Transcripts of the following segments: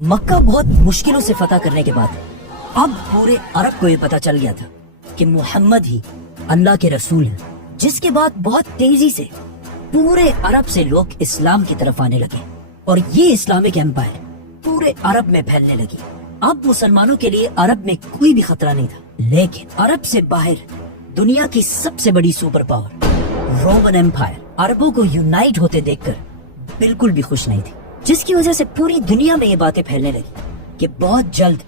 मक्का बहुत मुश्किलों से फतह करने के बाद अब पूरे अरब को ये पता चल गया था कि मोहम्मद ही अल्लाह के रसूल हैं, जिसके बाद बहुत तेजी से पूरे अरब से लोग इस्लाम की तरफ आने लगे और ये इस्लामिक एम्पायर पूरे अरब में फैलने लगी। अब मुसलमानों के लिए अरब में कोई भी खतरा नहीं था, लेकिन अरब से बाहर दुनिया की सबसे बड़ी सुपर पावर रोमन एम्पायर अरबों को यूनाइट होते देखकर बिल्कुल भी खुश नहीं थी, जिसकी वजह से पूरी दुनिया में ये बातें फैलने लगी कि बहुत जल्द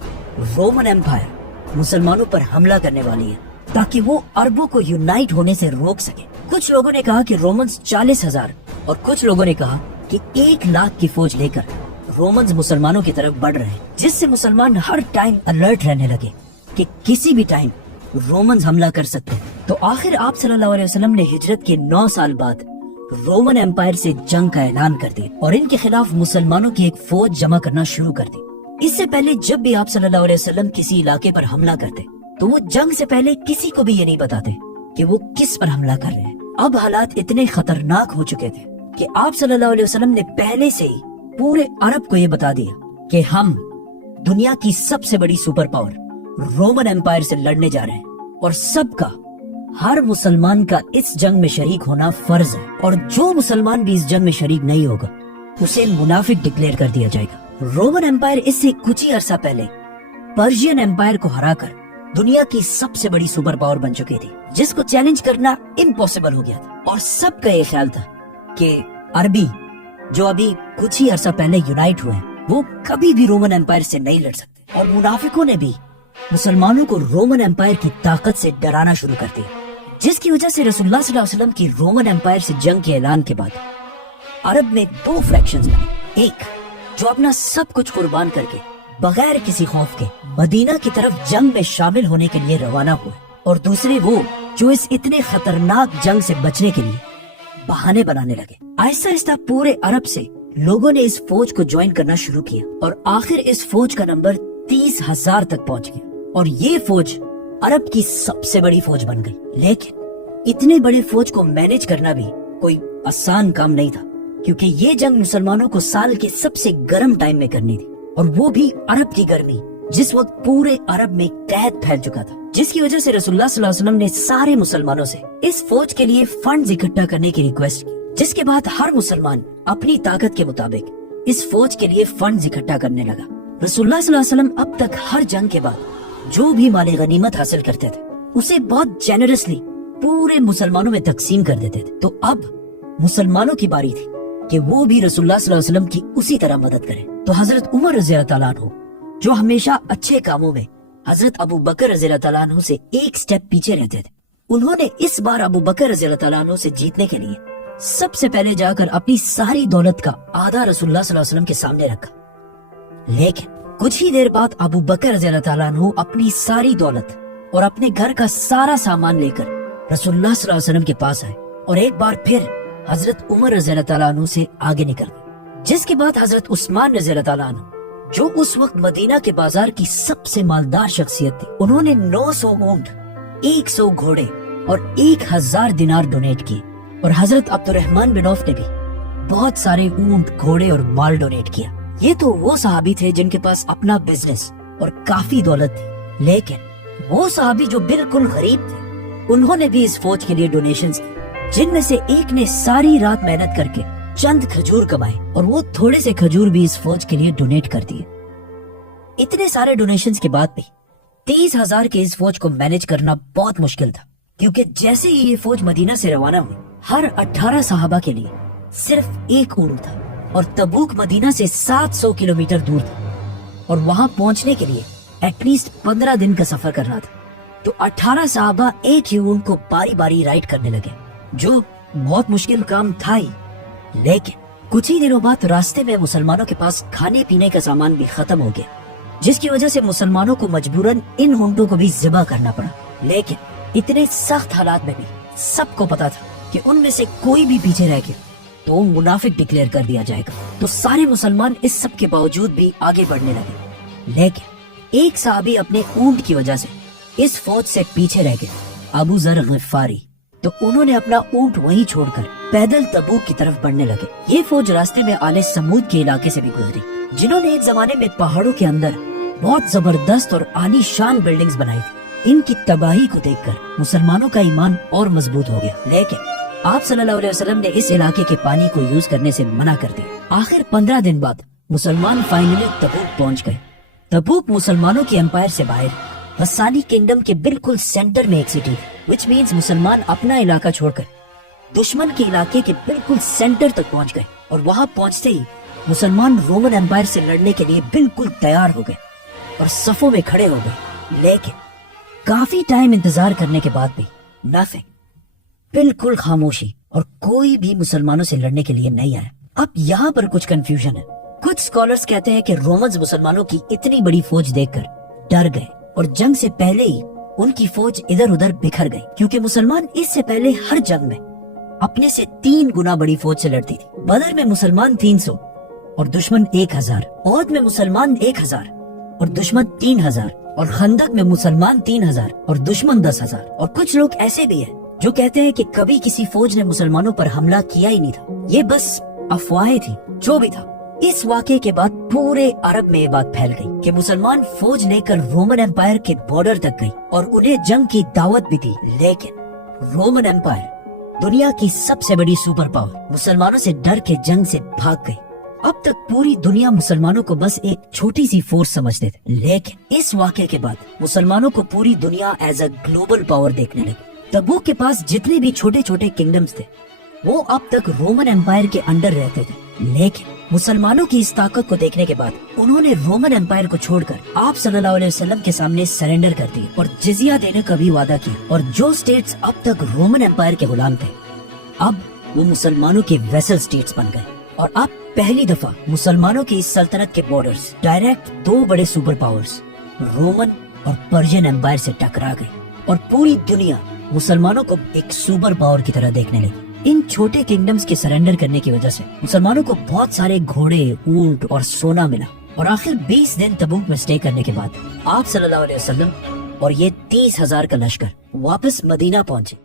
रोमन एम्पायर मुसलमानों पर हमला करने वाली है ताकि वो अरबों को यूनाइट होने से रोक सके। कुछ लोगों ने कहा कि रोमन्स 40,000 और कुछ लोगों ने कहा कि 1 लाख की फौज लेकर रोमन्स मुसलमानों की तरफ बढ़ रहे हैं, जिससे मुसलमान हर टाइम अलर्ट रहने लगे कि किसी भी टाइम रोमन्स हमला कर सकते हैं। तो आखिर आप सल्लल्लाहु अलैहि वसल्लम ने हिजरत के 9 साल बाद रोमन एम्पायर से जंग का ऐलान कर दिया और इनके खिलाफ मुसलमानों की एक फौज जमा करना शुरू कर दी। इससे पहले जब भी आप सल्लल्लाहु अलैहि वसल्लम किसी इलाके पर हमला करते तो वो जंग से पहले किसी को भी ये नहीं बताते कि वो किस पर हमला कर रहे हैं। अब हालात इतने खतरनाक हो चुके थे कि आप सल्लल्लाहु अलैहि वसल्लम ने पहले से ही पूरे अरब को ये बता दिया कि हम दुनिया की सबसे बड़ी सुपर पावर रोमन एम्पायर से लड़ने जा रहे हैं और सबका, हर मुसलमान का इस जंग में शरीक होना फर्ज है और जो मुसलमान भी इस जंग में शरीक नहीं होगा उसे मुनाफिक डिक्लेयर कर दिया जाएगा। रोमन एम्पायर इससे कुछ ही अरसा पहले पर्शियन एम्पायर को हराकर दुनिया की सबसे बड़ी सुपर पावर बन चुकी थी, जिसको चैलेंज करना इम्पॉसिबल हो गया था और सबका ये ख्याल था कि अरबी जो अभी कुछ ही अरसा पहले यूनाइट हुए हैं वो कभी भी रोमन एम्पायर से नहीं लड़ सकते। और मुनाफिकों ने भी मुसलमानों को रोमन एम्पायर की ताकत से डराना शुरू कर दिया, जिसकी वजह से रसूलुल्लाह सल्लल्लाहु अलैहि वसल्लम की रोमन एम्पायर से जंग के ऐलान के बाद अरब में 2 फ्रैक्शंस बने। एक जो अपना सब कुछ कुर्बान करके बगैर किसी खौफ के मदीना की तरफ जंग में शामिल होने के लिए रवाना हुए और दूसरे वो जो इस इतने खतरनाक जंग से बचने के लिए बहाने बनाने लगे। आहिस्ता आहिस्ता पूरे अरब से लोगों ने इस फौज को ज्वाइन करना शुरू किया और आखिर इस फौज का नंबर 30,000 तक पहुंच गया और ये फौज अरब की सबसे बड़ी फौज बन गई। लेकिन इतने बड़े फौज को मैनेज करना भी कोई आसान काम नहीं था, क्योंकि ये जंग मुसलमानों को साल के सबसे गर्म टाइम में करनी थी और वो भी अरब की गर्मी जिस वक्त पूरे अरब में कहत फैल चुका था, जिसकी वजह से रसूलुल्लाह सल्लल्लाहु अलैहि वसल्लम ने सारे मुसलमानों से इस फौज के लिए फंड्स इकट्ठा करने की रिक्वेस्ट की, जिसके बाद हर मुसलमान अपनी ताकत के मुताबिक इस फौज के लिए फंड्स इकट्ठा करने लगा। रसूलुल्लाह सल्लल्लाहु अलैहि वसल्लम अब तक हर जंग के बाद जो भी माले गनीमत हासिल करते थे उसे बहुत जेनरसली पूरे मुसलमानों में तकसीम कर देते थे। तो अब मुसलमानों की बारी थी कि वो भी रसूलुल्लाह सल्लल्लाहु अलैहि वसल्लम की उसी तरह मदद करें। तो हजरत उमर रज़ियल्लाहु ताला अन्हु, जो हमेशा अच्छे कामों में हजरत अबू बकर रज़ियल्लाहु ताला अन्हु से एक स्टेप पीछे रहते थे, उन्होंने इस बार अबू बकर रज़ियल्लाहु ताला अन्हु से जीतने के लिए सबसे पहले जाकर अपनी सारी दौलत का आधा रसूलुल्लाह सल्लल्लाहु अलैहि वसल्लम के सामने रखा। लेकिन कुछ ही देर बाद अबू बकर रज़ियल्लाहु ताला अन्हु अपनी सारी दौलत और अपने घर का सारा सामान लेकर रसूलुल्लाह सल्लल्लाहु अलैहि वसल्लम के पास आए और एक बार फिर हजरत उमर रज़ियल्लाहु ताला अन्हु से आगे निकल गए, जिसके बाद हजरत उस्मान रज़ियल्लाहु ताला अन्हु, जो उस वक्त मदीना के बाजार की सबसे मालदार शख्सियत थी, उन्होंने 900 ऊंट, 100 घोड़े और 1000 दिनार डोनेट किए और हजरत अब्दुर्रहमान बिन औफ ने भी बहुत सारे ऊंट, घोड़े और माल डोनेट किया। ये तो वो सहाबी थे जिनके पास अपना बिजनेस और काफी दौलत थी, लेकिन वो सहाबी जो बिल्कुल गरीब थे उन्होंने भी इस फौज के लिए डोनेशंस की, जिनमें से एक ने सारी रात मेहनत करके चंद खजूर कमाए और वो थोड़े से खजूर भी इस फौज के लिए डोनेट कर दिए। इतने सारे डोनेशंस के बाद भी 30,000 के इस फौज को मैनेज करना बहुत मुश्किल था, क्योंकि जैसे ही ये फौज मदीना से रवाना हुई हर 18 सहाबा के लिए सिर्फ एक ऊंट था और तबूक मदीना से 700 किलोमीटर दूर था और वहां पहुंचने के लिए एटलीस्ट 15 दिन का सफर करना था। तो 18 सहाबा एक ही ऊंट को बारी बारी राइड करने लगे, जो बहुत मुश्किल काम था ही। लेकिन कुछ ही दिनों बाद रास्ते में मुसलमानों के पास खाने पीने का सामान भी खत्म हो गया, जिसकी वजह से मुसलमानों को मजबूरन इन ऊंटों को भी ज़िबा करना पड़ा। लेकिन इतने सख्त हालात में भी सबको पता था कि उनमें से कोई भी पीछे रह गया तो मुनाफिक डिक्लेयर कर दिया जाएगा। तो सारे मुसलमान इस सब के बावजूद भी आगे बढ़ने लगे, लेकिन एक सहाबी अपने ऊंट की वजह से इस फौज से पीछे रह गए, अबू ज़र ग़िफ़ारी। तो उन्होंने अपना ऊंट वहीं छोड़कर पैदल तबूक की तरफ बढ़ने लगे। ये फौज रास्ते में आले समूद के इलाके से भी गुजरी जिन्होंने एक जमाने में पहाड़ों के अंदर बहुत जबरदस्त और आलीशान बिल्डिंग्स बनाई थी। इनकी तबाही को देखकर मुसलमानों का ईमान और मजबूत हो गया, लेकिन आप सल्लल्लाहु अलैहि वसल्लम ने इस इलाके के पानी को यूज करने से मना कर दिया। आखिर 15 दिन बाद मुसलमान फाइनली तबूक पहुंच गए। तबूक मुसलमानों के एम्पायर से बाहर गस्सानी किंगडम के बिल्कुल सेंटर में एक सिटी, विच मीन्स मुसलमान अपना इलाका छोड़कर दुश्मन के इलाके के बिल्कुल सेंटर तक पहुंच गए। और वहां पहुंचते ही मुसलमान रोमन एम्पायर से लड़ने के लिए बिल्कुल तैयार हो गए और सफों में खड़े हो गए। लेकिन काफी टाइम इंतजार करने के बाद भी नथिंग, बिल्कुल खामोशी, और कोई भी मुसलमानों से लड़ने के लिए नहीं आया। अब यहाँ पर कुछ कंफ्यूजन है। कुछ स्कॉलर्स कहते हैं कि रोमन्स मुसलमानों की इतनी बड़ी फौज देखकर डर गए और जंग से पहले ही उनकी फौज इधर उधर बिखर गई, क्योंकि मुसलमान इससे पहले हर जंग में अपने से 3 गुना बड़ी फौज से लड़ती थी। बदर में मुसलमान 300 और दुश्मन 1000, ओहद में मुसलमान 1000 और दुश्मन 3000, और खंदक में मुसलमान 3000 और दुश्मन 10,000। और कुछ लोग ऐसे भी हैं जो कहते हैं कि कभी किसी फौज ने मुसलमानों पर हमला किया ही नहीं था, ये बस अफवाहें थी। जो भी था, इस वाक़े के बाद पूरे अरब में ये बात फैल गई कि मुसलमान फौज लेकर रोमन एम्पायर के बॉर्डर तक गई और उन्हें जंग की दावत भी दी। लेकिन रोमन एम्पायर, दुनिया की सबसे बड़ी सुपर पावर, मुसलमानों से डर के जंग से भाग गई। अब तक पूरी दुनिया मुसलमानों को बस एक छोटी सी फोर्स समझते थे, लेकिन इस वाक़े के बाद मुसलमानों को पूरी दुनिया एज अ ग्लोबल पावर देखने लगी। तबूक के पास जितने भी छोटे छोटे किंगडम्स थे वो अब तक रोमन एम्पायर के अंडर रहते थे, लेकिन मुसलमानों की इस ताकत को देखने के बाद उन्होंने रोमन एम्पायर को छोड़कर आप सल्लल्लाहु अलैहि वसल्लम के सामने सरेंडर कर दिए और जिजिया देने का भी वादा किया। और जो स्टेट्स अब तक रोमन एम्पायर के गुलाम थे, अब वो मुसलमानों के वेसल स्टेट्स बन गए। और अब पहली दफा मुसलमानों की इस सल्तनत के बॉर्डर्स डायरेक्ट 2 बड़े सुपर पावर्स रोमन और पर्शियन एम्पायर से टकरा गए और पूरी दुनिया मुसलमानों को एक सुपर पावर की तरह देखने लगी। इन छोटे किंगडम्स के सरेंडर करने की वजह से मुसलमानों को बहुत सारे घोड़े, ऊंट और सोना मिला। और आखिर 20 दिन तबूक में स्टे करने के बाद आप सल्लल्लाहु अलैहि वसल्लम और ये 30,000 का लश्कर वापस मदीना पहुंचे,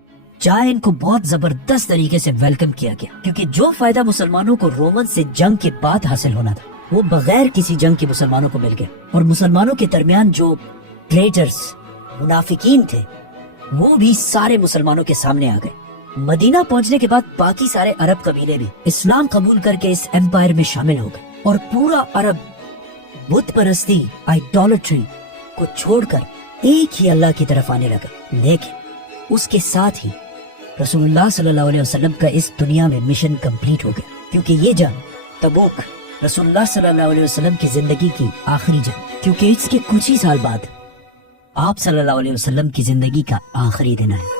जहाँ इनको बहुत जबरदस्त तरीके से वेलकम किया गया, क्योंकि जो फायदा मुसलमानों को रोमन से जंग के बाद हासिल होना था वो बगैर किसी जंग के मुसलमानों को मिल गया। और मुसलमानों के दरमियान जो ट्रेटर्स, मुनाफिकीन थे, वो भी सारे मुसलमानों के सामने आ गए। मदीना पहुंचने के बाद बाकी सारे अरब कबीले भी इस्लाम कबूल करके इस एम्पायर में शामिल हो गए और पूरा अरब बुत परस्ती, आइडोलेट्री को छोड़कर एक ही अल्लाह की तरफ आने लगा। लेकिन उसके साथ ही रसूलुल्लाह सल्लल्लाहु अलैहि वसल्लम का इस दुनिया में मिशन कंप्लीट हो गया, क्योंकि ये जंग तबूक रसूलुल्लाह सल्लल्लाहु अलैहि वसल्लम की जिंदगी की आखिरी जंग, क्योंकि इसके कुछ ही साल बाद आप सल्लल्लाहु अलैहि वसल्लम की जिंदगी का आखिरी दिन है।